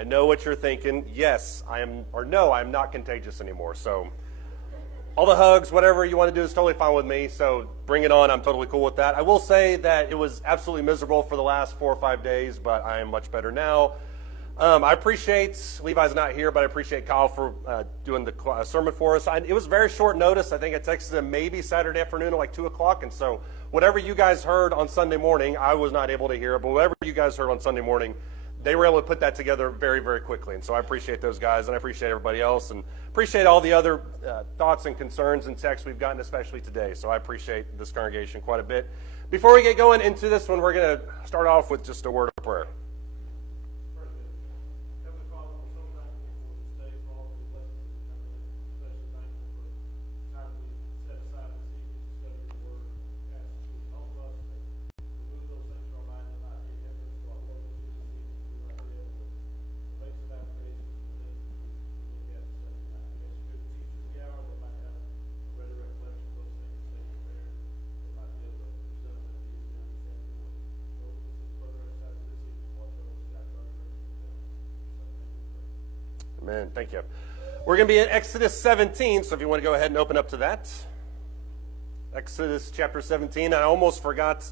I know what you're thinking. Yes, I am, or no, I'm not contagious anymore. So all the hugs, whatever you want to do is totally fine with me. So bring it on. I'm totally cool with that. I will say that it was absolutely miserable for the last 4 or 5 days, but I am much better now. I appreciate, Levi's not here, but I appreciate Kyle for doing the sermon for us. It was very short notice. I think I texted him maybe Saturday afternoon at like 2 o'clock. And so whatever you guys heard on Sunday morning, I was not able to hear. But whatever you guys heard on Sunday morning, they were able to put that together very, very quickly. And so I appreciate those guys, and I appreciate everybody else, and appreciate all the other thoughts and concerns and texts we've gotten, especially today. So I appreciate this congregation quite a bit. Before we get going into this one, we're going to start off with just a word of prayer. Amen. Thank you. We're going to be in Exodus 17, so if you want to go ahead and open up to that. Exodus chapter 17. I almost forgot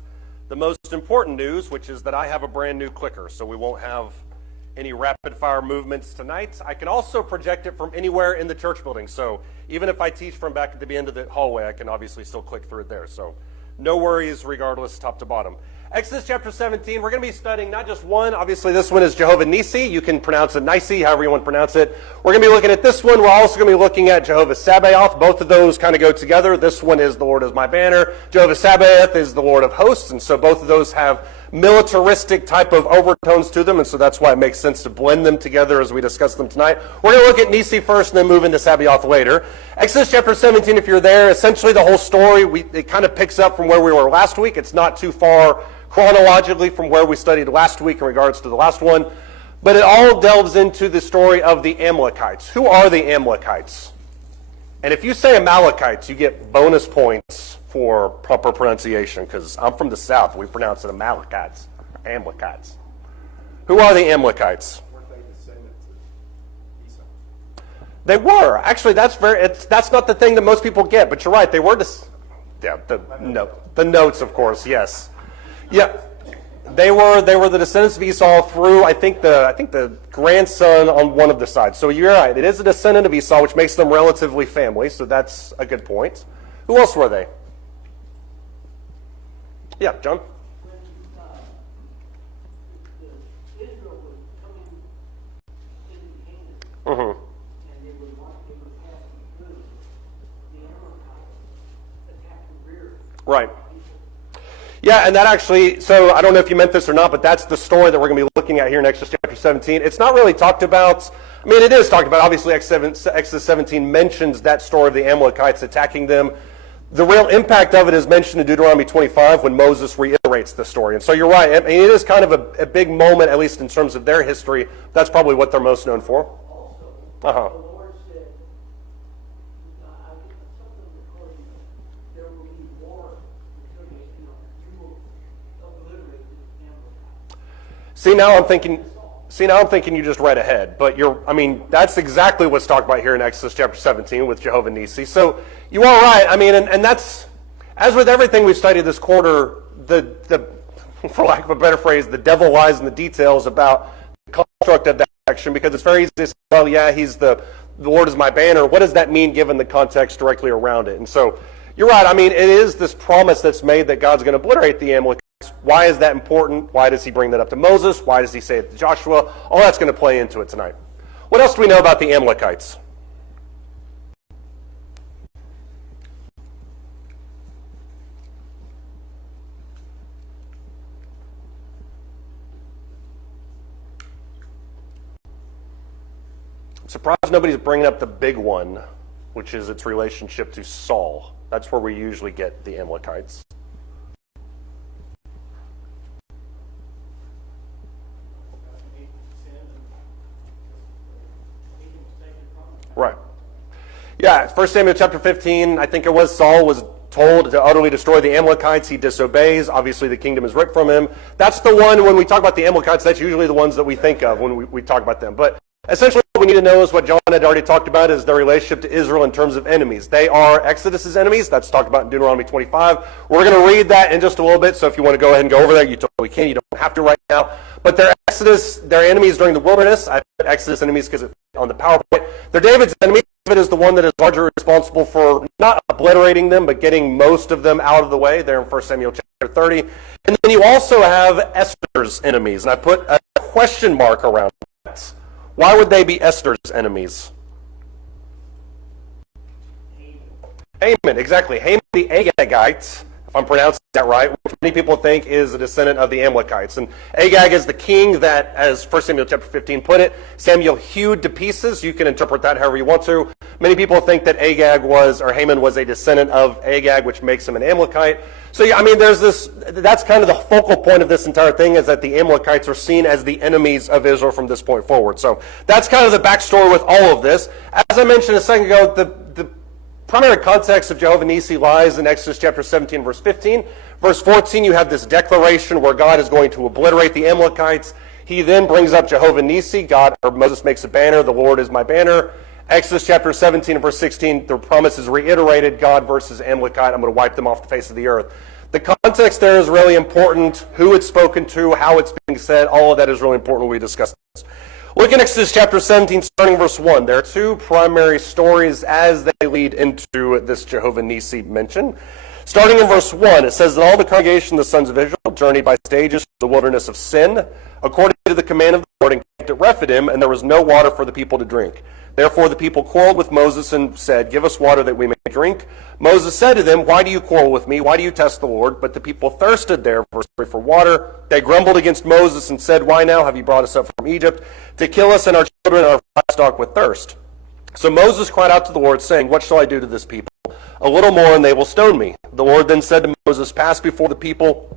the most important news, which is that I have a brand new clicker, so we won't have any rapid fire movements tonight. I can also project it from anywhere in the church building, so even if I teach from back at the end of the hallway, I can obviously still click through it there. So no worries regardless, top to bottom. Exodus chapter 17, we're going to be studying not just one. Obviously, this one is Jehovah Nissi. You can pronounce it Nissi, however you want to pronounce it. We're going to be looking at this one. We're also going to be looking at Jehovah Sabaoth. Both of those kind of go together. This one is the Lord is my banner. Jehovah Sabaoth is the Lord of hosts. And so both of those have militaristic type of overtones to them. And so that's why it makes sense to blend them together as we discuss them tonight. We're going to look at Nissi first and then move into Sabaoth later. Exodus chapter 17, if you're there, essentially the whole story, it kind of picks up from where we were last week. It's not too far chronologically from where we studied last week in regards to the last one, but it all delves into the story of the Amalekites. Who are the Amalekites? And if you say Amalekites, you get bonus points for proper pronunciation, because I'm from the South. We pronounce it Amalekites. Amalekites. Who are the Amalekites? Weren't they descendants of Esau? They were. Actually, that's not the thing that most people get, but you're right. They were the notes, of course, yes. Yeah, they were the descendants of Esau through I think the grandson on one of the sides. So you're right. It is a descendant of Esau, which makes them relatively family. So that's a good point. Who else were they? Yeah, John. When Israel was coming into Canaan, and they were passing through, the Amalekites attacked the rear. Right. Yeah, and that actually, so I don't know if you meant this or not, but that's the story that we're going to be looking at here in Exodus chapter 17. It's not really talked about. I mean, it is talked about. Obviously, Exodus 17 mentions that story of the Amalekites attacking them. The real impact of it is mentioned in Deuteronomy 25 when Moses reiterates the story. And so you're right. I mean, it is kind of a big moment, at least in terms of their history. That's probably what they're most known for. Also, the Lord said, I get something recording that there will be war because you will obliterate the Amalekites. See, now I'm thinking you just read ahead, but that's exactly what's talked about here in Exodus chapter 17 with Jehovah Nissi. So you are right. I mean, and that's, as with everything we've studied this quarter, the for lack of a better phrase, the devil lies in the details about the construct of that section, because it's very easy to say, well, yeah, the Lord is my banner. What does that mean given the context directly around it? And so you're right. I mean, it is this promise that's made that God's going to obliterate the Amalekites. Why is that important? Why does he bring that up to Moses? Why does he say it to Joshua? All that's going to play into it tonight. What else do we know about the Amalekites? I'm surprised nobody's bringing up the big one, which is its relationship to Saul. That's where we usually get the Amalekites. Right. Yeah, 1 Samuel chapter 15, I think it was Saul was told to utterly destroy the Amalekites. He disobeys. Obviously, the kingdom is ripped from him. That's the one, when we talk about the Amalekites, that's usually the ones that we think of when we talk about them. But essentially, what we need to know is what John had already talked about is their relationship to Israel in terms of enemies. They are Exodus's enemies. That's talked about in Deuteronomy 25. We're going to read that in just a little bit, so if you want to go ahead and go over that, you totally can. You don't have to right now. But they're their enemies during the wilderness. I put Exodus enemies because it's on the PowerPoint. They're David's enemies. David is the one that is largely responsible for not obliterating them, but getting most of them out of the way. There in 1 Samuel chapter 30. And then you also have Esther's enemies. And I put a question mark around that. Why would they be Esther's enemies? Haman, exactly. Haman the Agagite, if I'm pronouncing that right, which many people think is a descendant of the Amalekites. And Agag is the king that, as 1 Samuel chapter 15 put it, Samuel hewed to pieces. You can interpret that however you want to. Many people think that Haman was a descendant of Agag, which makes him an Amalekite. So, yeah, I mean, that's kind of the focal point of this entire thing, is that the Amalekites are seen as the enemies of Israel from this point forward. So that's kind of the backstory with all of this. As I mentioned a second ago, the primary context of Jehovah Nissi lies in Exodus chapter 17, verse 15. Verse 14, you have this declaration where God is going to obliterate the Amalekites. He then brings up Jehovah Nissi. Moses makes a banner, the Lord is my banner. Exodus chapter 17 and verse 16, the promise is reiterated, God versus Amalekite. I'm going to wipe them off the face of the earth. The context there is really important, who it's spoken to, how it's being said, all of that is really important when we discuss this. Look in Exodus chapter 17, starting verse 1. There are two primary stories as they lead into this Jehovah Nissi mention. Starting in verse 1, it says that all the congregation of the sons of Israel journeyed by stages to the wilderness of Sin, according to the command of the Lord, and camped at Rephidim, and there was no water for the people to drink. Therefore the people quarreled with Moses and said, give us water that we may drink. Moses said to them, why do you quarrel with me? Why do you test the Lord? But the people thirsted there, verse 3, for water. They grumbled against Moses and said, why now have you brought us up from Egypt to kill us and our children and our livestock with thirst? So Moses cried out to the Lord, saying, what shall I do to this people? A little more and they will stone me. The Lord then said to Moses, pass before the people,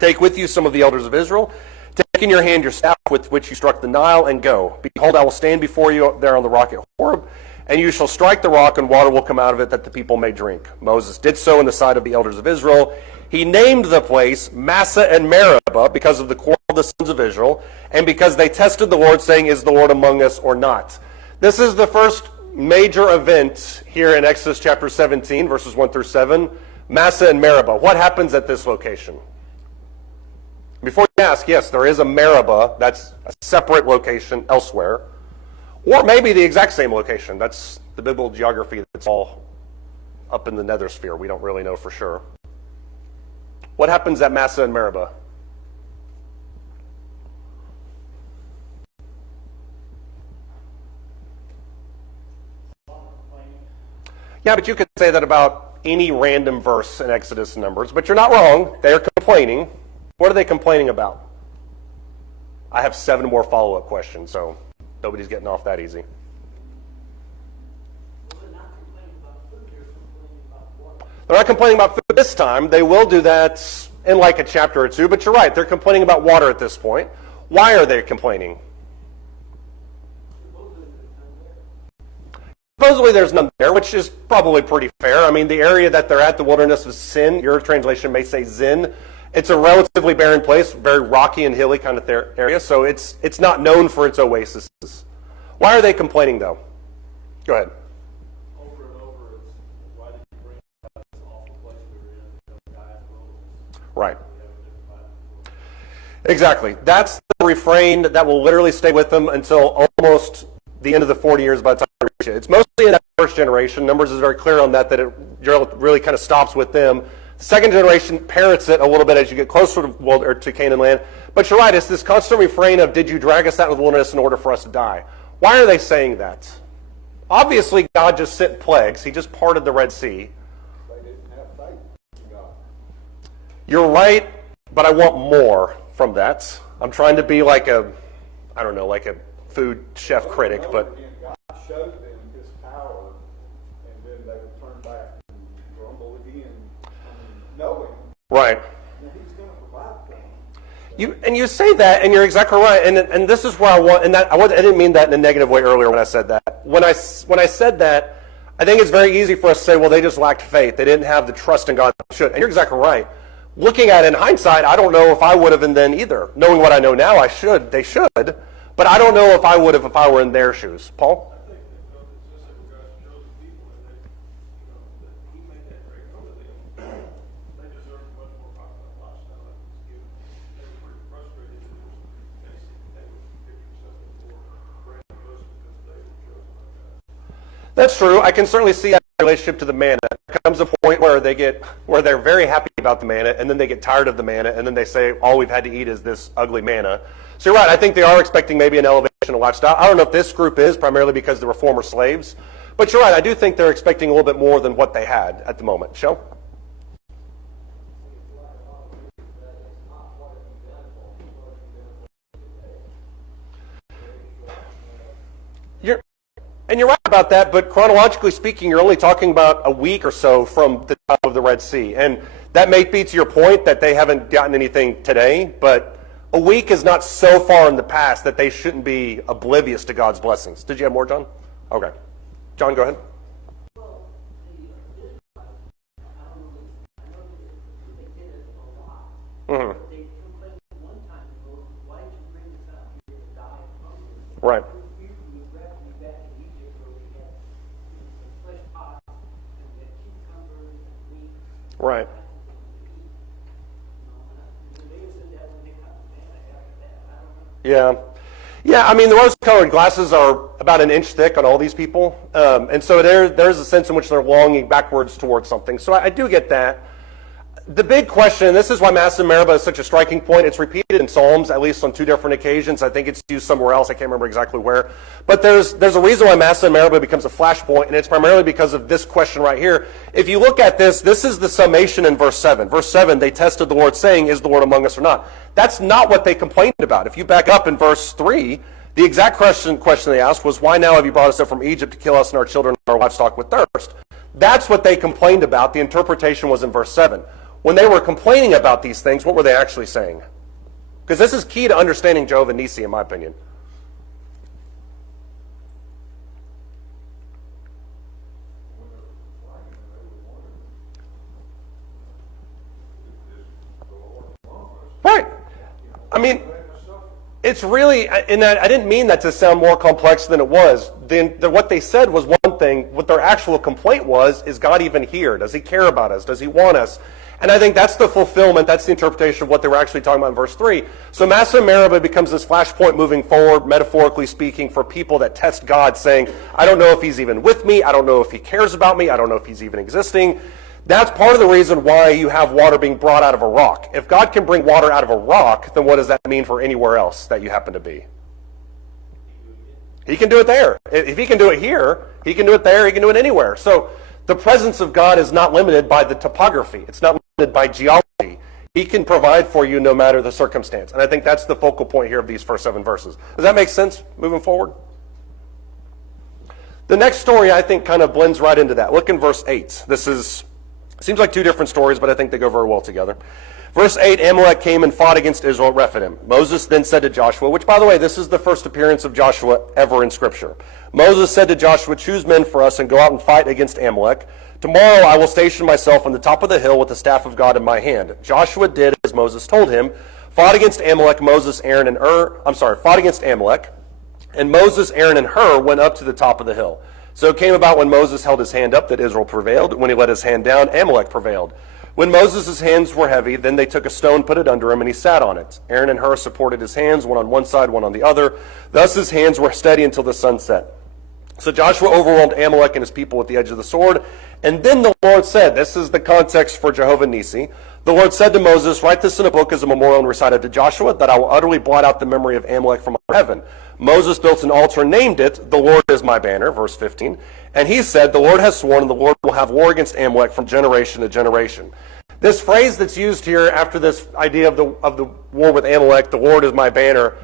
take with you some of the elders of Israel, take in your hand your staff with which you struck the Nile, and go. Behold, I will stand before you there on the rock at Horeb, and you shall strike the rock, and water will come out of it, that the people may drink. Moses did so in the sight of the elders of Israel. He named the place Massah and Meribah because of the quarrel of the sons of Israel, and because they tested the Lord, saying, is the Lord among us or not? This is the first major event here in Exodus chapter 17, verses 1 through 7, Massah and Meribah. What happens at this location? Before you ask, yes, there is a Meribah. That's a separate location elsewhere. Or maybe the exact same location. That's the biblical geography that's all up in the nether sphere. We don't really know for sure. What happens at Massah and Meribah? Yeah, but you could say that about any random verse in Exodus and Numbers, but you're not wrong. They're complaining. What are they complaining about? I have 7 more follow-up questions, so nobody's getting off that easy. They're not complaining about food, they're complaining about water. They're not complaining about food this time. They will do that in like a chapter or two, but you're right. They're complaining about water at this point. Why are they complaining? Supposedly there's none there, which is probably pretty fair. I mean, the area that they're at, the wilderness of Sin, your translation may say Zin. It's a relatively barren place, very rocky and hilly kind of area, so it's not known for its oases. Why are they complaining, though? Go ahead. Over and over, it's why did you bring us out of this awful place we were in? You know, die of wilderness. Right. We have a different Bible. Exactly. That's the refrain that will literally stay with them until almost the end of the 40 years by the time they reach it. It's mostly in that first generation. Numbers is very clear on that it really kind of stops with them. The second generation parrots it a little bit as you get closer to Canaan land. But you're right, it's this constant refrain of, did you drag us out of the wilderness in order for us to die? Why are they saying that? Obviously, God just sent plagues. He just parted the Red Sea. They didn't have faith in God. You're right, but I want more from that. I'm trying to be like a food chef critic, but God showed them his power, and then they would turn back and grumble again. Knowing right. that he's going to provide for them. You say that, and you're exactly right. And this is where I didn't mean that in a negative way earlier when I said that. When I said that, I think it's very easy for us to say, well, they just lacked faith. They didn't have the trust in God that they should. And you're exactly right. Looking at it in hindsight, I don't know if I would have and then either. Knowing what I know now, they should. But I don't know if I would have if I were in their shoes. Paul? I think they felt that just like God's chosen people, and they, that He made that very known to them. They deserved a much more popular lifestyle that was given. They were pretty frustrated that it was basic. They would picture something more grandiose because they were chosen by God. That's true. I can certainly see that relationship to the manna. There comes a point where they're very happy about the manna, and then they get tired of the manna, and then they say, all we've had to eat is this ugly manna. So you're right. I think they are expecting maybe an elevation of lifestyle. I don't know if this group is primarily because they were former slaves, but you're right. I do think they're expecting a little bit more than what they had at the moment. Show? And you're right about that, but chronologically speaking, you're only talking about a week or so from the time of the Red Sea. And that may be to your point that they haven't gotten anything today, but a week is not so far in the past that they shouldn't be oblivious to God's blessings. Did you have more, John? Okay. John, go ahead. Well, the Israelites, I know they did it a lot. Mm-hmm. They complained one time, well, why did you bring us out here to die of hunger? Right. We would rather be back in Egypt where we had some fresh pots and we had cucumbers and meat. Right. Yeah. Yeah, I mean, the rose-colored glasses are about an inch thick on all these people. And so there's a sense in which they're longing backwards towards something. So I do get that. The big question, and this is why Massa and Meribah is such a striking point, it's repeated in Psalms, at least on 2 different occasions. I think it's used somewhere else. I can't remember exactly where. But there's a reason why Massa and Meribah becomes a flashpoint, and it's primarily because of this question right here. If you look at this is the summation in verse 7. Verse 7, they tested the Lord, saying, is the Lord among us or not? That's not what they complained about. If you back up in verse 3, the exact question they asked was, why now have you brought us up from Egypt to kill us and our children and our livestock with thirst? That's what they complained about. The interpretation was in verse 7. When they were complaining about these things, what were they actually saying? Because this is key to understanding Jehovah Nissi, in my opinion. Right. I mean, it's really, and I didn't mean that to sound more complex than it was. What they said was one thing. What their actual complaint was, is God even here? Does He care about us? Does He want us? And I think that's the fulfillment, that's the interpretation of what they were actually talking about in verse 3. So Massa and Meribah becomes this flashpoint moving forward, metaphorically speaking, for people that test God, saying, I don't know if He's even with me, I don't know if He cares about me, I don't know if He's even existing. That's part of the reason why you have water being brought out of a rock. If God can bring water out of a rock, then what does that mean for anywhere else that you happen to be? He can do it there. If He can do it here, He can do it there, He can do it anywhere. So the presence of God is not limited by the topography. It's not limited by geology. He can provide for you no matter the circumstance. And I think that's the focal point here of these first 7 verses. Does that make sense moving forward? The next story, I think, kind of blends right into that. Look in verse 8. Seems like 2 different stories, but I think they go very well together. Verse 8, Amalek came and fought against Israel at Rephidim. Moses then said to Joshua, which, by the way, this is the first appearance of Joshua ever in Scripture. Moses said to Joshua, choose men for us and go out and fight against Amalek. Tomorrow I will station myself on the top of the hill with the staff of God in my hand. Joshua did as Moses told him, fought against Amalek, fought against Amalek, and Moses, Aaron, and Hur went up to the top of the hill. So it came about when Moses held his hand up that Israel prevailed. When he let his hand down, Amalek prevailed. When Moses' hands were heavy, then they took a stone, put it under him, and he sat on it. Aaron and Hur supported his hands, one on one side, one on the other. Thus his hands were steady until the sun set. So Joshua overwhelmed Amalek and his people with the edge of the sword. And then the Lord said, this is the context for Jehovah Nissi, the Lord said to Moses, write this in a book as a memorial and recite it to Joshua, that I will utterly blot out the memory of Amalek from heaven. Moses built an altar and named it, the Lord is my banner, verse 15. And he said, the Lord has sworn, and the Lord will have war against Amalek from generation to generation. This phrase that's used here after this idea of the war with Amalek, the Lord is my banner,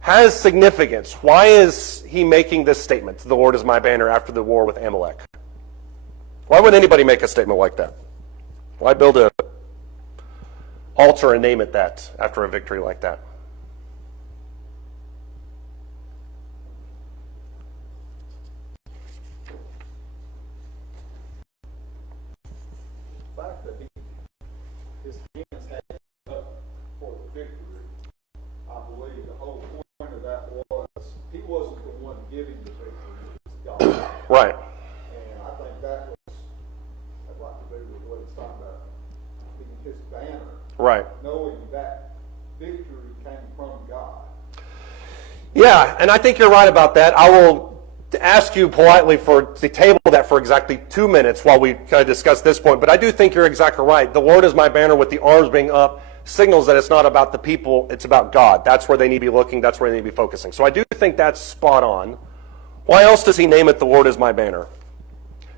has significance. Why is he making this statement, the Lord is my banner, after the war with Amalek? Why would anybody make a statement like that? Why build an altar and name it that after a victory like that? one giving the victory is God. Right. And I think that was, had a lot to do with what it's talking about, being his banner. Right. Knowing that victory came from God. Yeah, and I think you're right about that. I will ask you politely to table that for exactly 2 minutes while we kind of discuss this point, but I do think you're exactly right. The Lord is my banner with the arms being up signals that it's not about the people, it's about God. That's where they need to be looking, that's where they need to be focusing. So I do think that's spot on. Why else does he name it the Lord is my banner?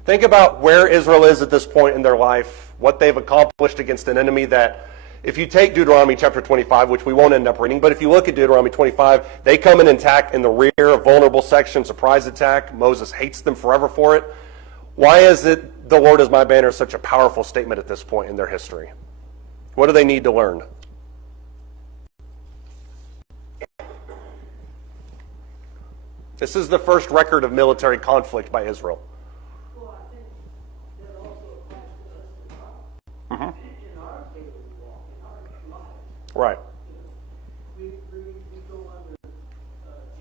Think about where Israel is at this point in their life, what they've accomplished against an enemy that, if you take Deuteronomy chapter 25, which we won't end up reading, but if you look at Deuteronomy 25, they come and attack in the rear, a vulnerable section, surprise attack. Moses hates them forever for it. Why is it the Lord is my banner such a powerful statement at this point in their history? What do they need to learn? This is the first record of military conflict by Israel. Well, I think that also applies to us as well. In our daily walk, in our life. Right. We go under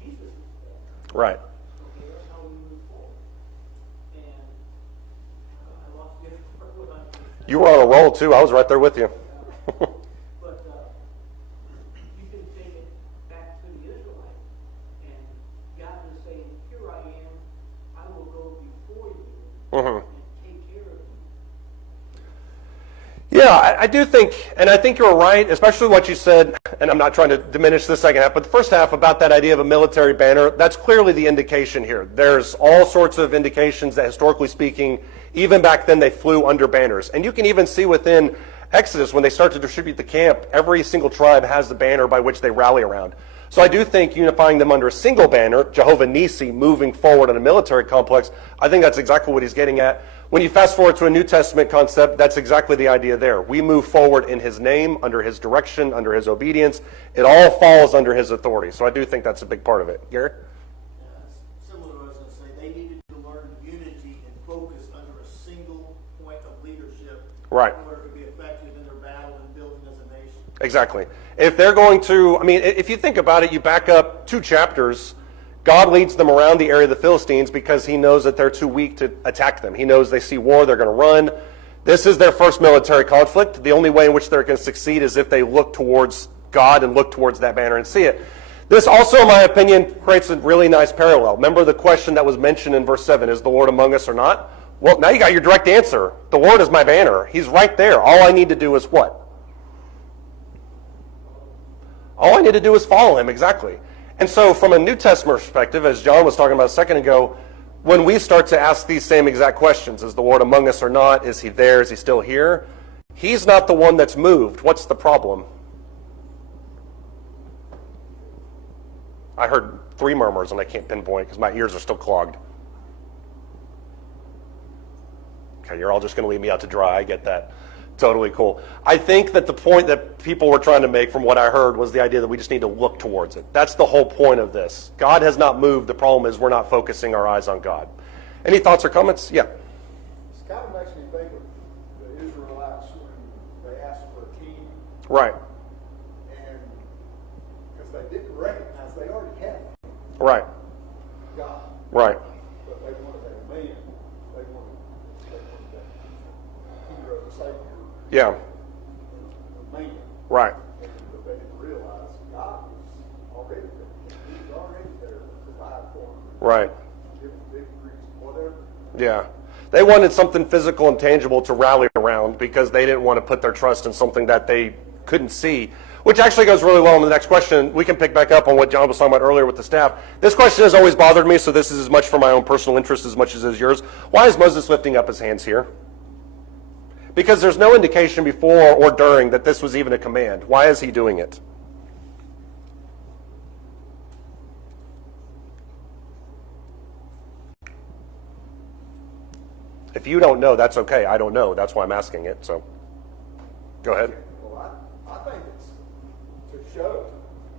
Jesus' banner. Right. Okay, that's how we move forward. And I lost the other part of what I You were on a roll too. I was right there with you. But you can take it back to the Israelites, and God is saying, "Here I am. I will go before you and take care of you." Yeah, I do think, and I think you're right, especially what you said, and I'm not trying to diminish the second half, but the first half about that idea of a military banner, that's clearly the indication here. There's all sorts of indications that historically speaking, even back then they flew under banners. And you can even see within Exodus, when they start to distribute the camp, every single tribe has the banner by which they rally around. So I do think unifying them under a single banner, Jehovah Nissi, moving forward in a military complex, I think that's exactly what he's getting at. When you fast forward to a New Testament concept, that's exactly the idea there. We move forward in his name, under his direction, under his obedience. It all falls under his authority. So I do think that's a big part of it. Gary? It's similar to what I was going to say. They needed to learn unity and focus under a single point of leadership Right. in order to be effective in their battle and building as a nation. Exactly. If they're going to, I mean, if you think about it, you back up 2 chapters, God leads them around the area of the Philistines because he knows that they're too weak to attack them. He knows they see war, they're going to run. This is their first military conflict. The only way in which they're going to succeed is if they look towards God and look towards that banner and see it. This also, in my opinion, creates a really nice parallel. Remember the question that was mentioned in verse 7, is the Lord among us or not? Well, now you got your direct answer. The Lord is my banner. He's right there. All I need to do is what? All I need to do is follow him, exactly. And so from a New Testament perspective, as John was talking about a second ago, when we start to ask these same exact questions, is the Lord among us or not? Is he there? Is he still here? He's not the one that's moved. What's the problem? I heard 3 murmurs and I can't pinpoint because my ears are still clogged. Okay, you're all just going to leave me out to dry. I get that. Totally cool. I think that the point that people were trying to make from what I heard was the idea that we just need to look towards it. That's the whole point of this. God has not moved. The problem is we're not focusing our eyes on God. Any thoughts or comments? Yeah. This kind of makes me think of the Israelites when they asked for a king. Right. And because they didn't recognize they already had Right. God. Right. But they wanted a man. They wanted that hero, savior. Yeah. A man. Right. But they didn't realize God was already there. He was already there to provide for them. Right. Give them victories, whatever. Yeah. They wanted something physical and tangible to rally around because they didn't want to put their trust in something that they couldn't see, which actually goes really well into the next question. We can pick back up on what John was talking about earlier with the staff. This question has always bothered me, so this is as much for my own personal interest as much as is yours. Why is Moses lifting up his hands here? Because there's no indication before or during that this was even a command. Why is he doing it? If you don't know, that's okay. I don't know. That's why I'm asking it. So, go ahead. Well, I think it's to show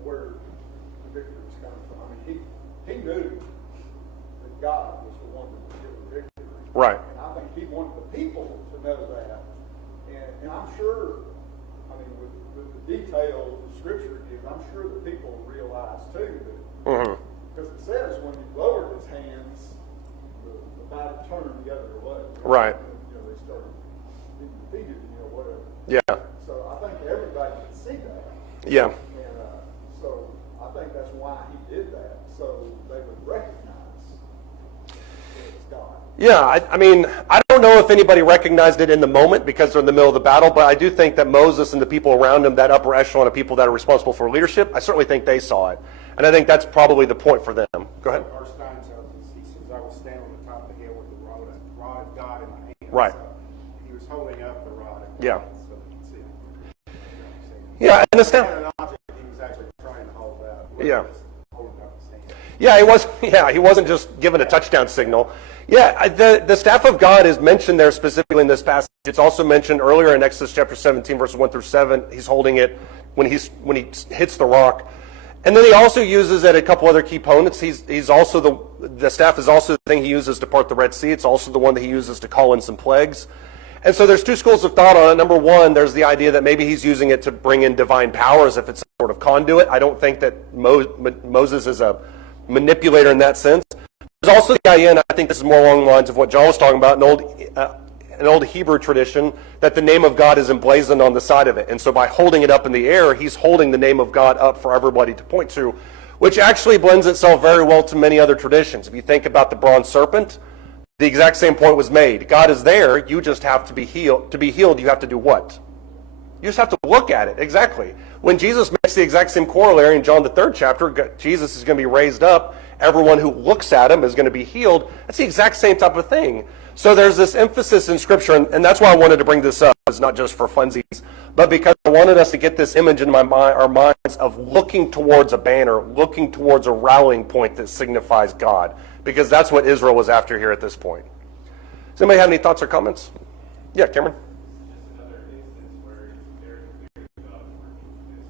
where the victory's coming from. I mean, he knew that God was the one that would give the victory. Right. And I think he wanted the people to know that. And I'm sure, I mean, with the detail the Scripture gives, I'm sure the people realize too that, because it says when you turning the other way. Right. You know, they started being defeated, you know, whatever. Yeah. So I think everybody could see that. Yeah. And so I think that's why he did that, so they would recognize it was God. Yeah, I mean, I don't know if anybody recognized it in the moment because they're in the middle of the battle, but I do think that Moses and the people around him, that upper echelon of people that are responsible for leadership, I certainly think they saw it. And I think that's probably the point for them. Go ahead. Our Stein tells us, he says, I will stand on the top of the hill with the rod of God in my hand. Right. So he was holding up the rod of God Yeah. so they could see it. You know what I'm saying? Yeah, and the He staff. had an object he was actually trying to hold up. Yeah. Holding up his hand. Yeah, he was. Yeah, he wasn't just given a touchdown signal. Yeah, the staff of God is mentioned there specifically in this passage. It's also mentioned earlier in Exodus chapter 17, verses 1 through 7. He's holding it when he hits the rock, and then he also uses it a couple other key components. He's also the staff is also the thing he uses to part the Red Sea. It's also the one that he uses to call in some plagues. And so there's two schools of thought on it. Number one, there's the idea that maybe he's using it to bring in divine powers if it's some sort of conduit. I don't think that Moses is a manipulator in that sense. There's also the idea, and I think this is more along the lines of what John was talking about, an old Hebrew tradition, that the name of God is emblazoned on the side of it. And so by holding it up in the air, he's holding the name of God up for everybody to point to, which actually blends itself very well to many other traditions. If you think about the bronze serpent, the exact same point was made. God is there, you just have to be healed. To be healed, you have to do what? You just have to look at it, exactly. When Jesus makes the exact same corollary in John the 3rd chapter, Jesus is going to be raised up, everyone who looks at him is going to be healed. That's the exact same type of thing. So there's this emphasis in Scripture, and that's why I wanted to bring this up. It's not just for funsies, but because I wanted us to get this image in our minds of looking towards a banner, looking towards a rallying point that signifies God, because that's what Israel was after here at this point. Does anybody have any thoughts or comments? Yeah, Cameron? Just another instance where it's very clear that God is working with this.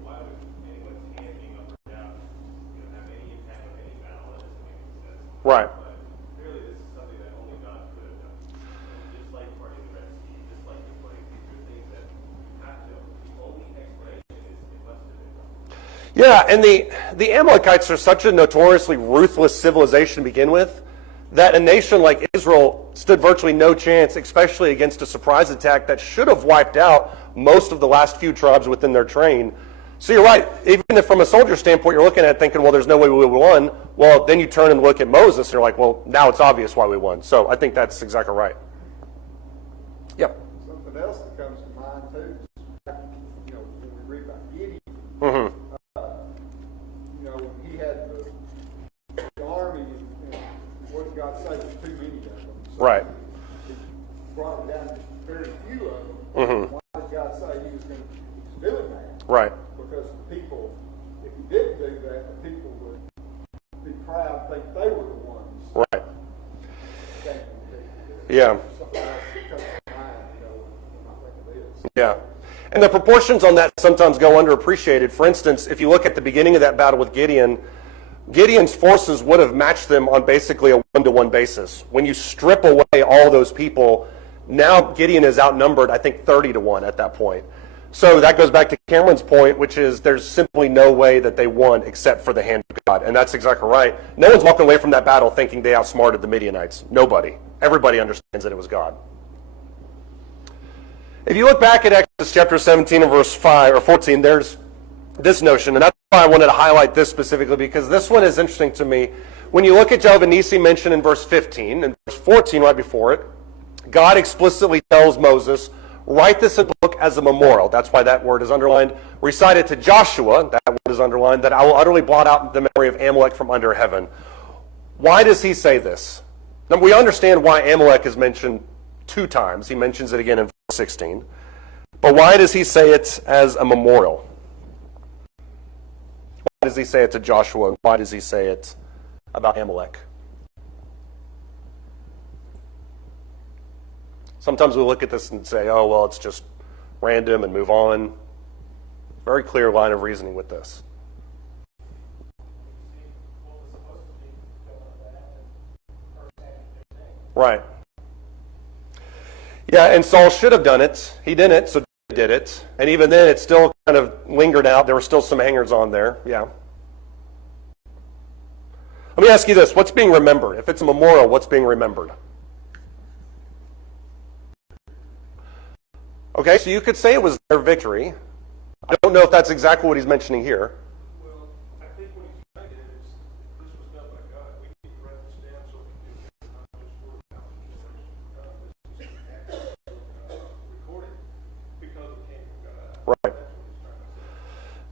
Why would anyone's hand being up or down, have any impact on any battle? That doesn't make any sense. Right. But clearly this is something that only God could have done. Just like parting the Red Sea, just like the plague, these are things that have to, the only explanation is it must have been God. Yeah, and the Amalekites are such a notoriously ruthless civilization to begin with that a nation like Israel stood virtually no chance, especially against a surprise attack that should have wiped out most of the last few tribes within their train. So you're right, even if from a soldier standpoint you're looking at it thinking, well, there's no way we won, well, then you turn and look at Moses and you're like, well, now it's obvious why we won. So I think that's exactly right. Yep. Something else that comes to mind too, you know, when we read about Gideon, Mm-hmm. you know, when he had the army, and what did God say? There's too many of them. So Right. He brought it down to very few of them. Mm-hmm. Why did God say he was doing that? Right. Because the people, if he didn't do that, the people would be proud, think they were the ones. Right. that came and did it. Yeah. Something else that comes to mind, you know, when I think of this. Yeah. And the proportions on that sometimes go underappreciated. For instance, if you look at the beginning of that battle with Gideon, Gideon's forces would have matched them on basically a one-to-one basis. When you strip away all those people, now Gideon is outnumbered, I think, 30-1 at that point. So that goes back to Cameron's point, which is there's simply no way that they won except for the hand of God. And that's exactly right. No one's walking away from that battle thinking they outsmarted the Midianites. Nobody. Everybody understands that it was God. If you look back at Exodus chapter 17 and verse 5 or 14, there's this notion, and that's why I wanted to highlight this specifically, because this one is interesting to me. When you look at Jehovah Nissi mentioned in verse 15, and verse 14 right before it, God explicitly tells Moses, write this in the book as a memorial. That's why that word is underlined. Recite it to Joshua, that word is underlined, that I will utterly blot out the memory of Amalek from under heaven. Why does he say this? Now, we understand why Amalek is mentioned 2 times. He mentions it again in verse 16. But why does he say it as a memorial? Why does he say it to Joshua? And why does he say it about Amalek? Sometimes we look at this and say, oh, well, it's just random and move on. Very clear line of reasoning with this. Right. Yeah, and Saul should have done it. He didn't, so David did it. And even then, it still kind of lingered out. There were still some hangers on there. Yeah. Let me ask you this. What's being remembered? If it's a memorial, what's being remembered? Okay, so you could say it was their victory. I don't know if that's exactly what he's mentioning here. Well, I think what he's trying to do is, this was done by God. We need to write this down so we can do it, not just word of mouth. This is actually recorded because it came from God. Right. That's what he's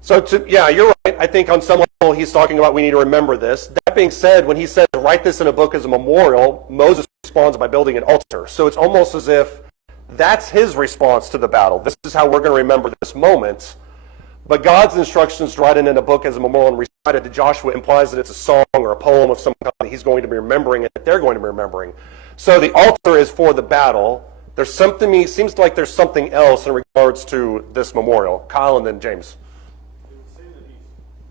trying to say. So, yeah, you're right. I think on some level he's talking about we need to remember this. That being said, when he says write this in a book as a memorial, Moses responds by building an altar. So it's almost as if that's his response to the battle. This is how we're going to remember this moment. But God's instructions to write it in a book as a memorial and recite it to Joshua implies that it's a song or a poem of some kind that he's going to be remembering and that they're going to be remembering. So the altar is for the battle. There's something, it seems like there's something else in regards to this memorial. Kyle and then James. It would seem that he's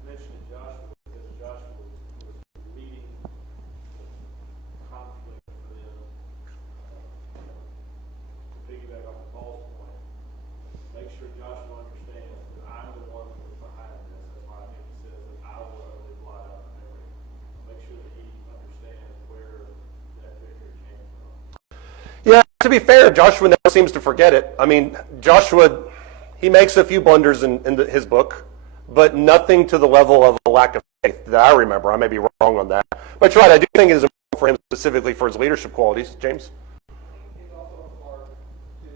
mentioning Joshua because Joshua was leading the conflict for them. To piggyback off of Paul's point, make sure Joshua understands that I'm the one that was behind this. That's why I think he says that I will utterly blot out the memory. Make sure that he understands where that victory came from. Yeah, to be fair, Joshua never seems to forget it. I mean, Joshua, he makes a few blunders in his book, but nothing to the level of a lack of faith that I remember. I may be wrong on that. But you're right, I do think it is important for him specifically for his leadership qualities. James? It's also hard to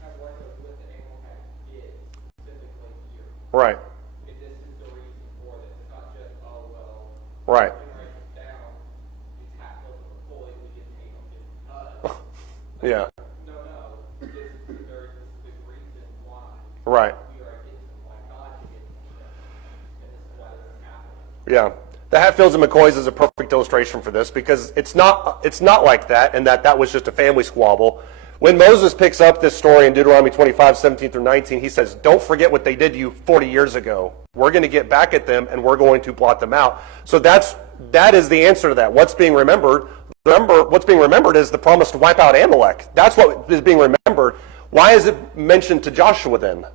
have worked with the Amalekites did specifically here. Right, If this is the reason for this, it's not just, oh, well, right. generations down, these half of them fully, we didn't hate them just because. Yeah, No, this is a very specific reason why right. we are against them, why God is against them, and this is why this is happening. Yeah. The Hatfields and McCoys is a perfect illustration for this because it's not like that, and that was just a family squabble. When Moses picks up this story in Deuteronomy 25, 17 through 19, he says, don't forget what they did to you 40 years ago. We're going to get back at them, and we're going to blot them out. So that is the answer to that. What's being remembered? Remember, what's being remembered is the promise to wipe out Amalek. That's what is being remembered. Why is it mentioned to Joshua then?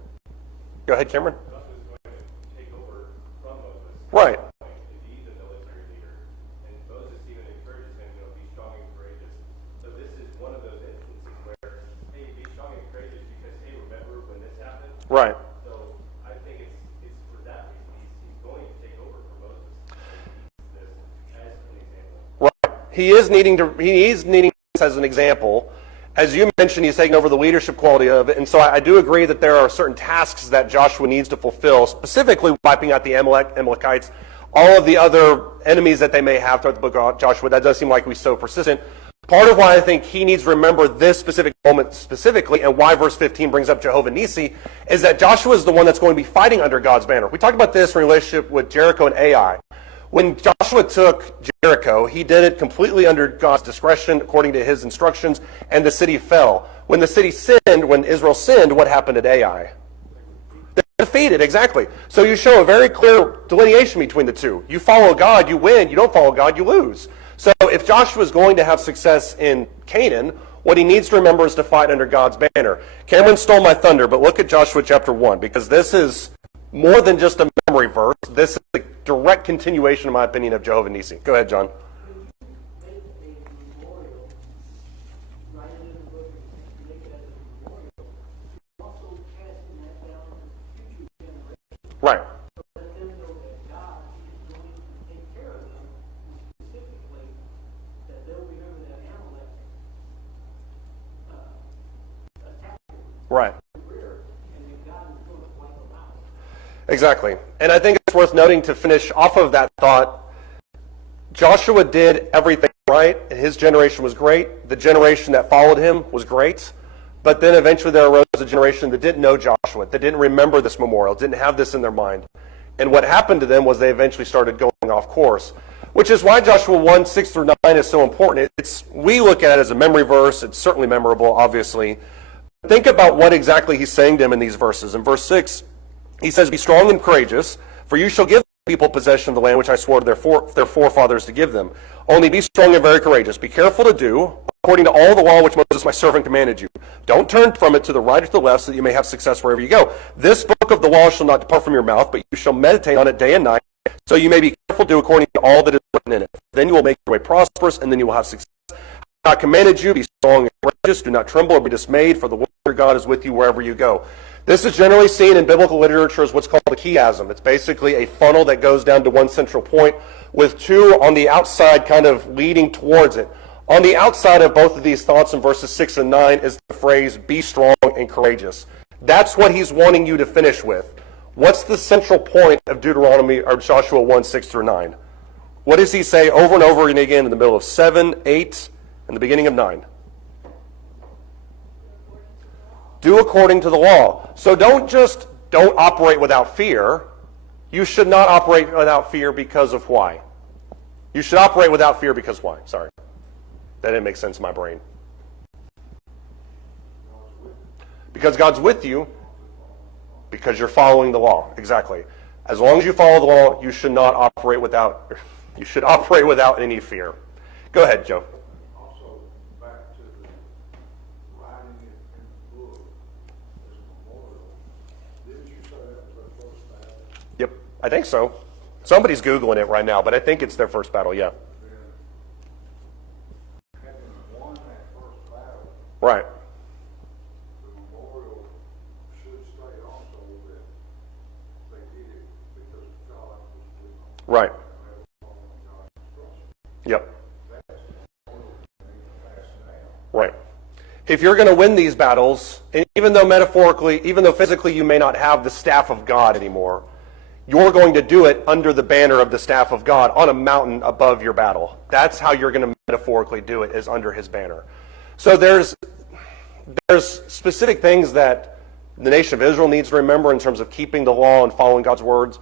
Go ahead, Cameron. Joshua's going to take over from Moses. Right. To be the military leader. And Moses even encourages him, be strong and courageous. So this is one of those instances where, hey, be strong and courageous because, hey, remember when this happened? Right. So I think it's for that reason. He's going to take over from Moses. He uses this as an example. Right. He is needing this as an example. As you mentioned, he's taking over the leadership quality of it. And so I do agree that there are certain tasks that Joshua needs to fulfill, specifically wiping out the Amalekites, all of the other enemies that they may have throughout the book of Joshua. That does seem like he's so persistent. Part of why I think he needs to remember this specific moment specifically, and why verse 15 brings up Jehovah Nissi, is that Joshua is the one that's going to be fighting under God's banner. We talked about this in relationship with Jericho and Ai. When Joshua took Jericho, he did it completely under God's discretion, according to his instructions, and the city fell. When the city sinned, when Israel sinned, what happened at Ai? They're defeated, exactly. So you show a very clear delineation between the two. You follow God, you win. You don't follow God, you lose. So if Joshua is going to have success in Canaan, what he needs to remember is to fight under God's banner. Cameron stole my thunder, but look at Joshua chapter 1, because this is more than just a memory verse. This is a direct continuation, in my opinion, of Jehovah Nissi. Go ahead, John. Make a memorial, write it in the book, and make it as a memorial. You're also passing that down to future generations. Right. So let them know that God is going to take care of them, and specifically, that they'll remember that Amalek attacked them Right. in the rear, and that God is going to wipe them out. Exactly. And I think it's worth noting to finish off of that thought, Joshua did everything right, and his generation was great. The generation that followed him was great. But then eventually there arose a generation that didn't know Joshua, that didn't remember this memorial, didn't have this in their mind. And what happened to them was they eventually started going off course, which is why Joshua 1, 6 through 9 is so important. We look at it as a memory verse. It's certainly memorable, obviously. Think about what exactly he's saying to them in these verses. In verse 6, he says, be strong and courageous, for you shall give the people possession of the land which I swore to their forefathers to give them. Only be strong and very courageous. Be careful to do according to all the law which Moses my servant commanded you. Don't turn from it to the right or to the left, so that you may have success wherever you go. This book of the law shall not depart from your mouth, but you shall meditate on it day and night, So you may be careful to do according to all that is written in it. Then you will make your way prosperous, and then you will have success. I have not commanded you, be strong and courageous. Do not tremble or be dismayed, for the Lord your God is with you wherever you go. This is generally seen in biblical literature as what's called a chiasm. It's basically a funnel that goes down to one central point with two on the outside kind of leading towards it. On the outside of both of these thoughts in verses 6 and 9 is the phrase, be strong and courageous. That's what he's wanting you to finish with. What's the central point of Deuteronomy or Joshua 1, 6 through 9? What does he say over and over again in the middle of 7, 8, and the beginning of 9? Do according to the law. So don't operate without fear. You should not operate without fear because of why? You should operate without fear because why? Sorry. That didn't make sense in my brain. Because God's with you, because you're following the law. Exactly. As long as you follow the law, you should operate without any fear. Go ahead, Joe. Also, back to the writing it in the book as a memorial. Didn't you say that was their first battle? Yep, I think so. Somebody's Googling it right now, but I think it's their first battle, yeah. Then, having won that first battle, Right. the memorial should state also that they did it because God was with them. Right. And they were following God's instructions. Yep. That's the memorial that we can pass down. Right. If you're going to win these battles, and even though physically you may not have the staff of God anymore, you're going to do it under the banner of the staff of God on a mountain above your battle. That's how you're going to metaphorically do it, is under his banner. So there's specific things that the nation of Israel needs to remember in terms of keeping the law and following God's words,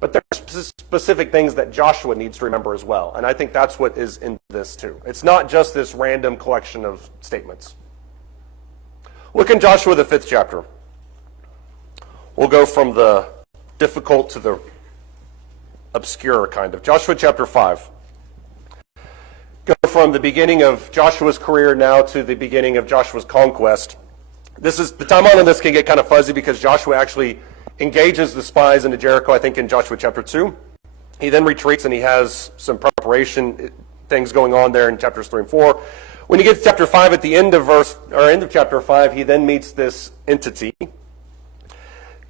but there's specific things that Joshua needs to remember as well. And I think that's what is in this too. It's not just this random collection of statements. Look in Joshua, the 5th chapter. We'll go from the difficult to the obscure kind of. Joshua chapter 5. Go from the beginning of Joshua's career now to the beginning of Joshua's conquest. This is the timeline on this can get kind of fuzzy because Joshua actually engages the spies into Jericho, I think in Joshua chapter 2. He then retreats and he has some preparation things going on there in chapters 3 and 4. When you get to chapter 5, at the end of chapter 5, he then meets this entity.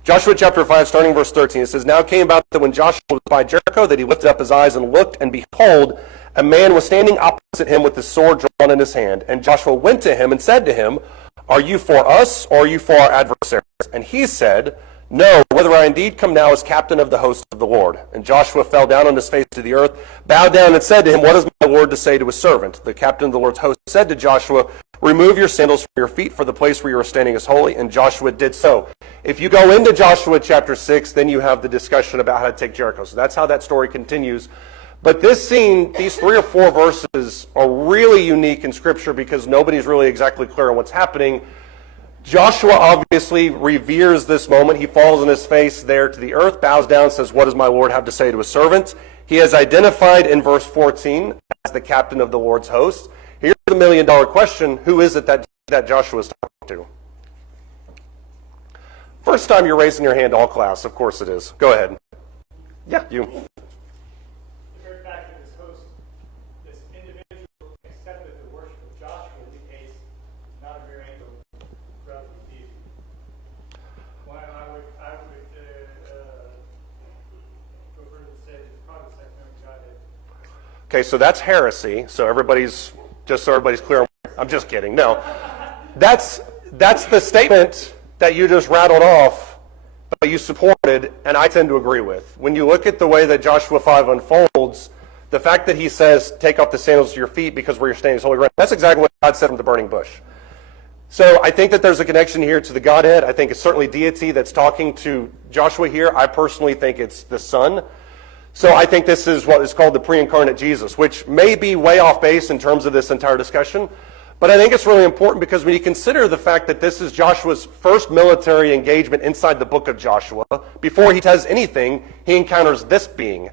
Joshua chapter 5, starting verse 13, it says, Now it came about that when Joshua was by Jericho, that he lifted up his eyes and looked, and behold, a man was standing opposite him with his sword drawn in his hand. And Joshua went to him and said to him, Are you for us, or are you for our adversaries? And he said, No, whether I indeed come now as captain of the host of the Lord. And Joshua fell down on his face to the earth, bowed down, and said to him, What is my Lord to say to his servant? The captain of the Lord's host said to Joshua, Remove your sandals from your feet, for the place where you are standing is holy. And Joshua did so. If you go into Joshua chapter 6, then you have the discussion about how to take Jericho. So that's how that story continues. But this scene, these 3 or 4 verses are really unique in Scripture because nobody's really exactly clear on what's happening. Joshua obviously reveres this moment. He falls on his face there to the earth, bows down, says, What does my Lord have to say to his servant? He is identified in verse 14 as the captain of the Lord's host. Here's the $1 million question. Who is it that Joshua is talking to? First time you're raising your hand, all class. Of course it is. Go ahead. Yeah, you. The very fact that this individual accepted the worship of Joshua in the case is not a mere angel, rather than deity. Well, I would go further to say that it's probably the second member of Godhead. Okay, so that's heresy. So everybody's clear. I'm just kidding. No, that's the statement that you just rattled off, but you supported, and I tend to agree with. When you look at the way that Joshua 5 unfolds, the fact that he says, take off the sandals to your feet because where you're standing is holy ground, that's exactly what God said from the burning bush. So I think that there's a connection here to the Godhead. I think it's certainly deity that's talking to Joshua here. I personally think it's the Son. So I think this is what is called the pre-incarnate Jesus, which may be way off base in terms of this entire discussion. But I think it's really important because when you consider the fact that this is Joshua's first military engagement inside the book of Joshua, before he does anything, he encounters this being.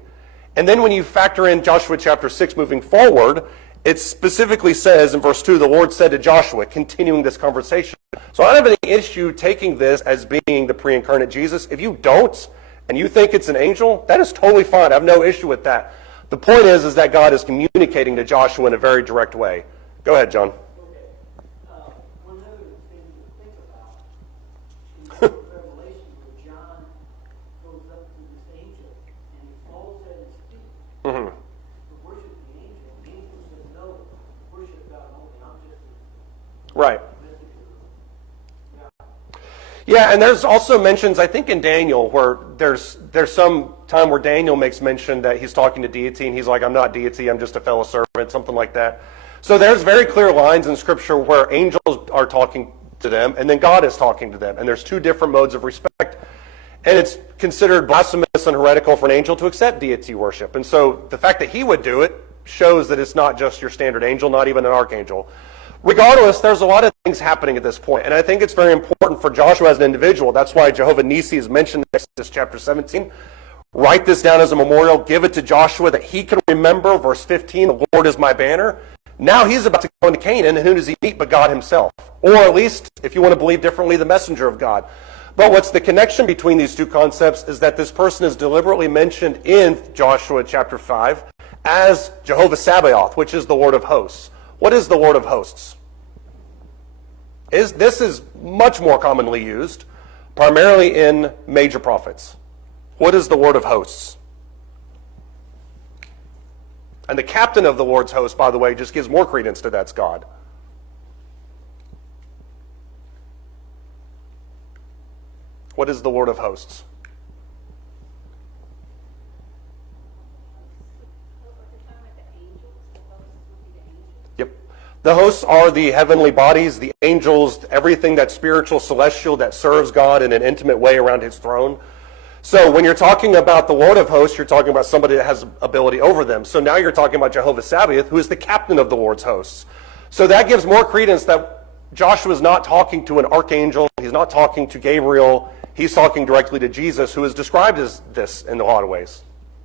And then when you factor in Joshua chapter 6 moving forward, it specifically says in verse 2, the Lord said to Joshua, continuing this conversation. So I don't have any issue taking this as being the pre-incarnate Jesus. If you don't, and you think it's an angel, that is totally fine. I have no issue with that. The point is that God is communicating to Joshua in a very direct way. Go ahead, John. Okay. One other thing to think about is the Revelation where John goes up to this angel and he falls at his feet Mm-hmm. to worship the angel. The angel said, no, worship God only. I'm just a Right. messenger. Yeah, and there's also mentions, I think in Daniel, where there's some time where Daniel makes mention that he's talking to deity, and he's like, I'm not deity, I'm just a fellow servant, something like that. So there's very clear lines in Scripture where angels are talking to them, and then God is talking to them, and there's two different modes of respect. And it's considered blasphemous and heretical for an angel to accept deity worship. And so the fact that he would do it shows that it's not just your standard angel, not even an archangel. Regardless, there's a lot of things happening at this point, and I think it's very important for Joshua as an individual. That's why Jehovah Nissi is mentioned in Exodus chapter 17. Write this down as a memorial, give it to Joshua that he can remember. Verse 15, the Lord is my banner. Now he's about to go into Canaan, and who does he meet but God himself? Or at least, if you want to believe differently, the messenger of God. But what's the connection between these two concepts is that this person is deliberately mentioned in Joshua chapter 5 as Jehovah Sabaoth, which is the Lord of hosts. What is the Lord of hosts? This is much more commonly used, primarily in major prophets. What is the Lord of hosts? And the captain of the Lord's host, by the way, just gives more credence to that's God. What is the Lord of hosts? Yep. The hosts are the heavenly bodies, the angels, everything that's spiritual, celestial, that serves God in an intimate way around his throne. So when you're talking about the Lord of hosts, you're talking about somebody that has ability over them. So now you're talking about Jehovah Sabaoth, who is the captain of the Lord's hosts. So that gives more credence that Joshua is not talking to an archangel. He's not talking to Gabriel. He's talking directly to Jesus, who is described as this in a lot of ways.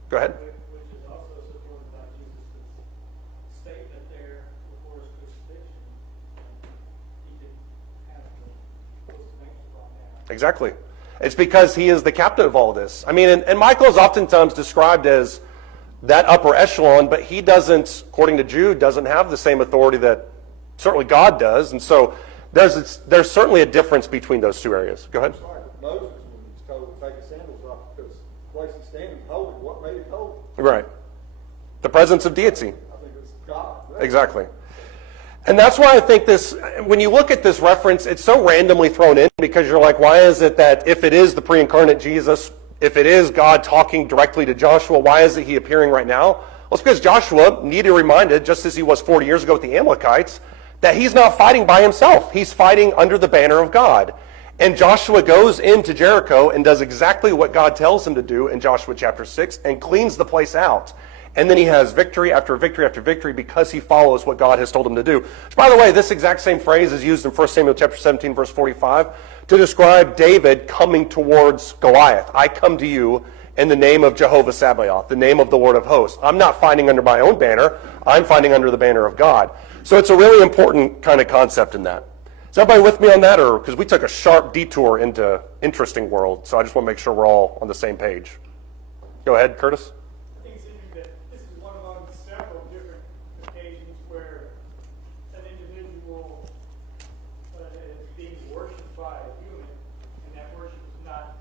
Go ahead. Which is also supported by Jesus' statement there before his crucifixion. He didn't have the post-nature brought down. Exactly. It's because he is the captain of all this. I mean, and Michael is oftentimes described as that upper echelon, but he doesn't, according to Jude, doesn't have the same authority that certainly God does. And so there's certainly a difference between those two areas. Go ahead. It's like Moses when he was told to take his sandals off because the place he's standing is holy. What made it holy? Right. The presence of deity. I think it's God. Exactly. And that's why I think this, when you look at this reference, it's so randomly thrown in because you're like, why is it that if it is the pre-incarnate Jesus, if it is God talking directly to Joshua, why is he appearing right now? Well, it's because Joshua needed reminded, just as he was 40 years ago with the Amalekites, that he's not fighting by himself. He's fighting under the banner of God. And Joshua goes into Jericho and does exactly what God tells him to do in Joshua chapter 6 and cleans the place out. And then he has victory after victory after victory because he follows what God has told him to do. Which, by the way, this exact same phrase is used in 1 Samuel chapter 17, verse 45, to describe David coming towards Goliath. I come to you in the name of Jehovah Sabaoth, the name of the Lord of hosts. I'm not fighting under my own banner. I'm fighting under the banner of God. So it's a really important kind of concept in that. Is everybody with me on that? Or because we took a sharp detour into interesting world, so I just want to make sure we're all on the same page. Go ahead, Curtis. I think it's interesting that this is one among several different occasions where an individual is being worshipped by a human, and that worship is not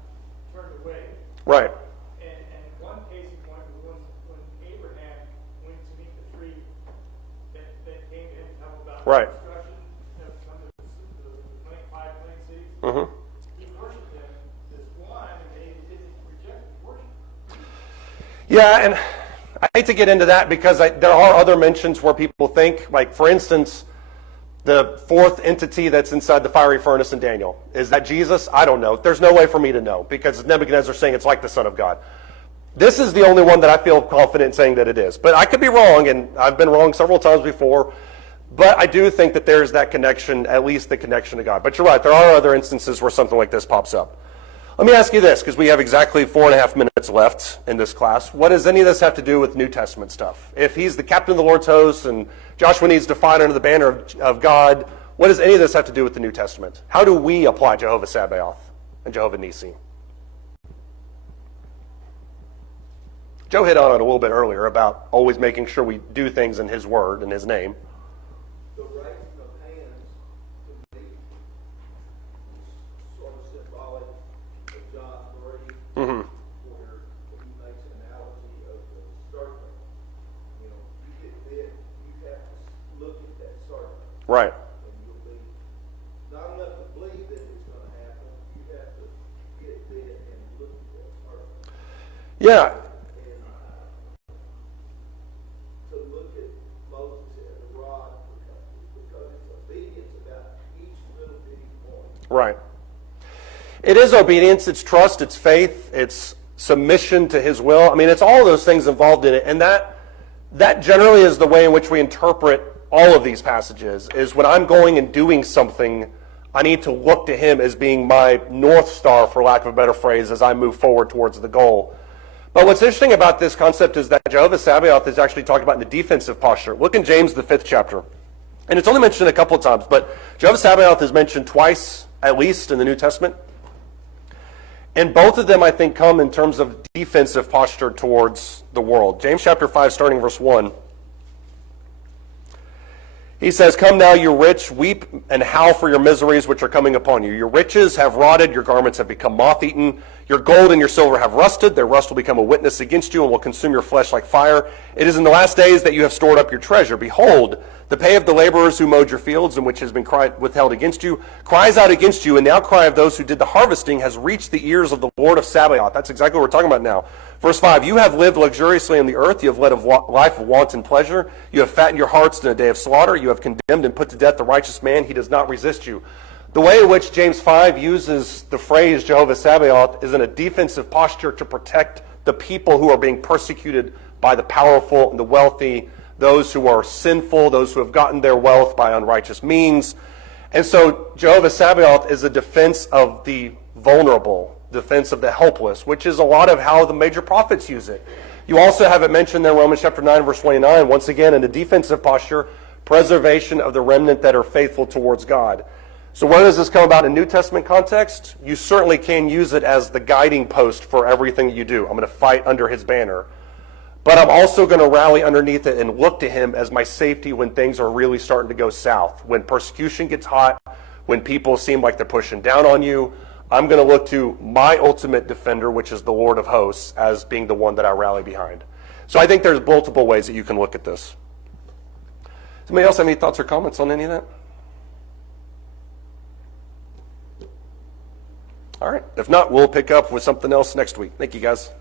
turned away. Right. And in one case in point was when Abraham went to meet the three that came to him to tell him about Right. destruction of some of the 5 plain cities. Mm-hmm. He worshipped them as one, and they didn't reject his worship. Yeah, and I hate to get into that because there are other mentions where people think, like, for instance, the fourth entity that's inside the fiery furnace in Daniel. Is that Jesus? I don't know. There's no way for me to know because Nebuchadnezzar saying it's like the Son of God. This is the only one that I feel confident in saying that it is. But I could be wrong, and I've been wrong several times before. But I do think that there's that connection, at least the connection to God. But you're right, there are other instances where something like this pops up. Let me ask you this, because we have exactly 4.5 minutes left in this class. What does any of this have to do with New Testament stuff? If he's the captain of the Lord's hosts and Joshua needs to fight under the banner of God, what does any of this have to do with the New Testament? How do we apply Jehovah Sabaoth and Jehovah Nissi? Joe hit on it a little bit earlier about always making sure we do things in his word and his name. The raising of hands, to me, is sort of symbolic of John 3, Mm-hmm. where he makes an analogy of the serpent. You know, you get bit, you have to look at that serpent, Right. and you'll be, not enough to believe that it's going to happen, you have to get bit and look at that serpent. Yeah. And to look at Moses and the rod, because it's obedience about each little bitty point. Right. It is obedience, it's trust, it's faith, it's submission to his will. I mean, it's all of those things involved in it. And that generally is the way in which we interpret all of these passages, is when I'm going and doing something, I need to look to him as being my North Star, for lack of a better phrase, as I move forward towards the goal. But what's interesting about this concept is that Jehovah Sabaoth is actually talked about in the defensive posture. Look in James, the 5th chapter. And it's only mentioned a couple of times, but Jehovah Sabaoth is mentioned twice, at least, in the New Testament. And both of them, I think, come in terms of defensive posture towards the world. James chapter 5, starting verse 1. He says, "Come now, you rich, weep and howl for your miseries which are coming upon you. Your riches have rotted, your garments have become moth-eaten. Your gold and your silver have rusted. Their rust will become a witness against you and will consume your flesh like fire. It is in the last days that you have stored up your treasure. Behold, the pay of the laborers who mowed your fields and which has been withheld against you cries out against you, and the outcry of those who did the harvesting has reached the ears of the Lord of Sabaoth." That's exactly what we're talking about now. Verse 5, "You have lived luxuriously on the earth. You have led a life of wanton pleasure. You have fattened your hearts in a day of slaughter. You have condemned and put to death the righteous man. He does not resist you." The way in which James 5 uses the phrase Jehovah Sabaoth is in a defensive posture to protect the people who are being persecuted by the powerful and the wealthy, those who are sinful, those who have gotten their wealth by unrighteous means. And so Jehovah Sabaoth is a defense of the vulnerable, defense of the helpless, which is a lot of how the major prophets use it. You also have it mentioned there in Romans chapter 9, verse 29, once again in a defensive posture, preservation of the remnant that are faithful towards God. So where does this come about in New Testament context? You certainly can use it as the guiding post for everything you do. I'm going to fight under his banner. But I'm also going to rally underneath it and look to him as my safety when things are really starting to go south. When persecution gets hot, when people seem like they're pushing down on you, I'm going to look to my ultimate defender, which is the Lord of hosts, as being the one that I rally behind. So I think there's multiple ways that you can look at this. Does anybody else have any thoughts or comments on any of that? All right. If not, we'll pick up with something else next week. Thank you, guys.